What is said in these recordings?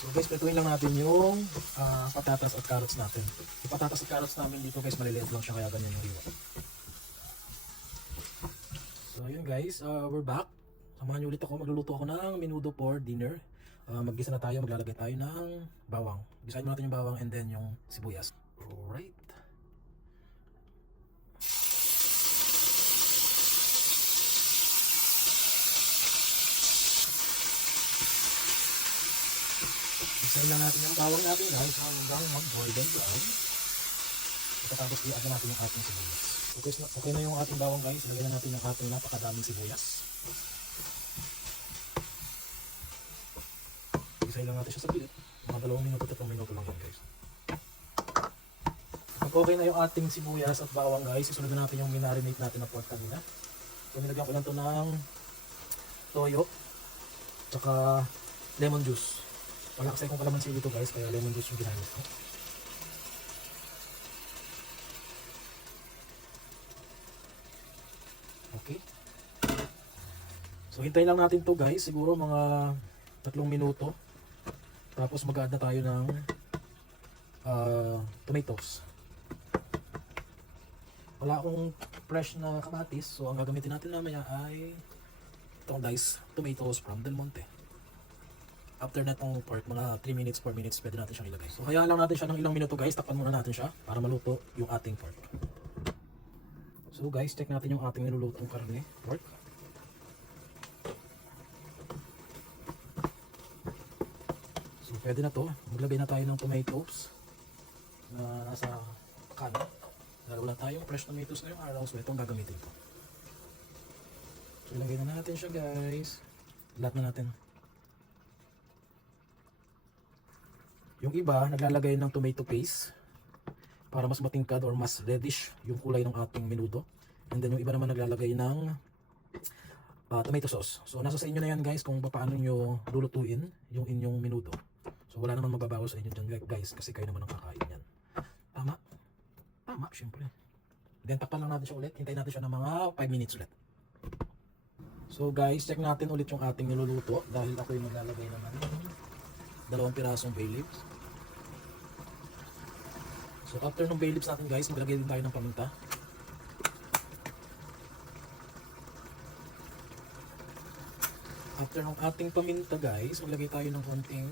So guys, prituin lang natin yung patatas at carrots natin. Yung patatas at carrots namin dito guys, maliliit lang siya kaya ganyan yung hiwa. So yun guys, we're back. Samahan niyo ulit ako, magluluto ako ng menudo for dinner. Maggisa na tayo, maglalagay tayo ng bawang. Gisahin natin yung bawang and then yung sibuyas. Alright. Gisahin lang natin yung bawang natin guys hanggang mag-golden brown. Tapos i-add natin yung ating sibuyas. Okay na yung ating bawang guys, lagyan na natin yung ating napakadaming sibuyas. Gisahin lang natin siya sa pilit. Mga 2 minuto, 3 minuto lang yan guys. Pag okay na yung ating sibuyas at bawang guys, isunod na natin yung minarinate natin na pork kanina. So nilagyan ko lang ito ng toyo, tsaka lemon juice. Wala kasi akong kalamansi dito guys, kaya lemon juice yung ginamit ko. Okay. So hintayin lang natin to guys, siguro mga 3 minuto. Tapos mag-add na tayo ng tomatoes. Wala akong fresh na kamatis, so ang gagamitin natin mamaya ay itong diced tomatoes from Del Monte. After na itong pork, mga 3 minutes, 4 minutes, pwede natin siyang ilagay. So hayaan lang natin siya ng ilang minuto guys, takpan muna natin siya para maluto yung ating pork. So guys, check natin yung ating nilulutong karne, pork. So pwede na to, maglagay na tayo ng tomatoes na nasa kanan. Dahil wala tayong fresh tomatoes ngayong araw, so itong gagamitin ko. So ilagay na natin siya guys. Lahat na natin. Yung iba, naglalagay ng tomato paste para mas matingkad or mas reddish yung kulay ng ating menudo. And then yung iba naman naglalagay ng tomato sauce. So nasa sa inyo na yan guys kung paano nyo lulutuin yung inyong menudo. So wala naman mababago sa inyo dyan guys kasi kayo naman ang kakain yan. Tama? Tama, syempre. Then takpan lang natin siya ulit. Hintayin natin siya ng mga 5 minutes ulit. So guys, check natin ulit yung ating niluluto dahil ako yung maglalagay naman ng 2 pirasong bay leaves. So after ng bay leaves natin guys, maglagay din tayo ng paminta. After ng ating paminta guys, maglagay tayo ng konting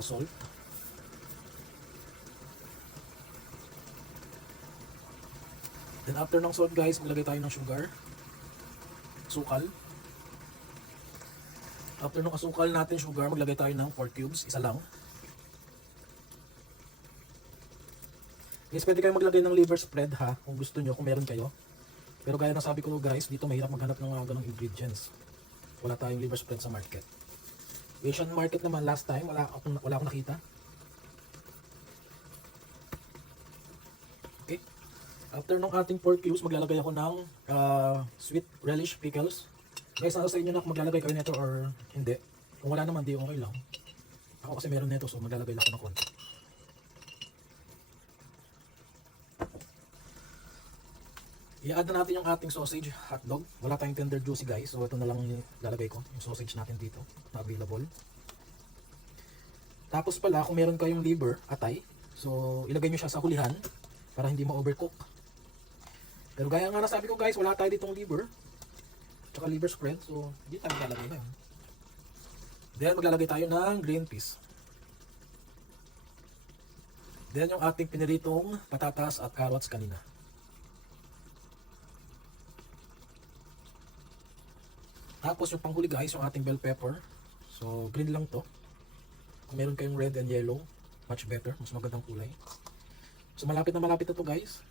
salt. Then after ng salt guys, maglagay tayo ng sugar, asukal. After ng asukal natin sugar, maglagay tayo ng 4 cubes, isa lang. Guys, pwede kayo maglagay ng liver spread ha, kung gusto nyo, kung meron kayo. Pero gaya ng sabi ko guys, dito mahirap maghanap ng mga ganong ingredients. Wala tayong liver spread sa market. Asian market naman last time, wala akong nakita. Okay. After ng ating 4 cubes, maglalagay ako ng sweet relish pickles. Guys, nasa sa inyo na kung maglalagay kayo nito or hindi. Kung wala naman, di okay lang. Ako kasi meron nito, so maglalagay lang ako ng konti. I-add na natin yung ating sausage hotdog. Wala tayong tender juicy guys, so ito na lang yung lalagay ko, yung sausage natin dito na available. Tapos pala, kung meron kayong liver, atay, so ilagay nyo siya sa hulihan para hindi ma-overcook. Pero gaya nga nasabi ko guys, wala tayo ditong liver tsaka liver spread, so hindi tayo maglalagay na yun. Then maglalagay tayo ng green peas. Then yung ating piniritong patatas at carrots kanina. Tapos yung panghuli guys, yung ating bell pepper. So green lang to. Kung meron kayong red and yellow, much better, mas magandang kulay. So malapit na to guys.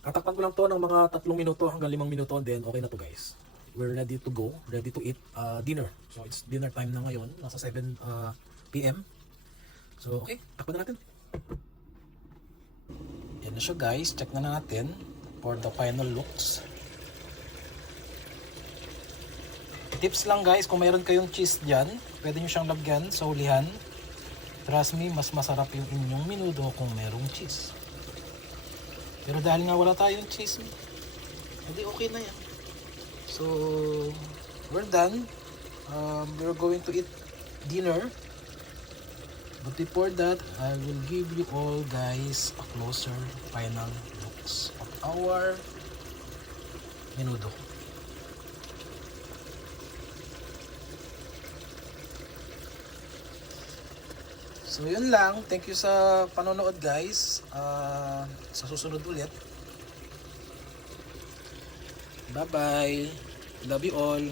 Tatakpan ko lang to ng mga 3 minuto hanggang 5 minuto, then okay na to guys. We're ready to go, ready to eat dinner. So it's dinner time na ngayon, nasa 7 PM. So okay, takpan na natin. Yan na siya guys, check na natin for the final looks. Tips lang guys, kung mayroon kayong cheese dyan, pwede nyo siyang lagyan sa hulihan. Trust me, mas masarap yung inyong menudo kung mayroong cheese. Pero dahil nga wala tayong cheese, hindi okay na yan. So, we're done. We're going to eat dinner. But before that, I will give you all guys a closer final looks of our menudo. So yun lang, thank you sa panonood guys. Sa susunod ulit. Bye bye. Love you all.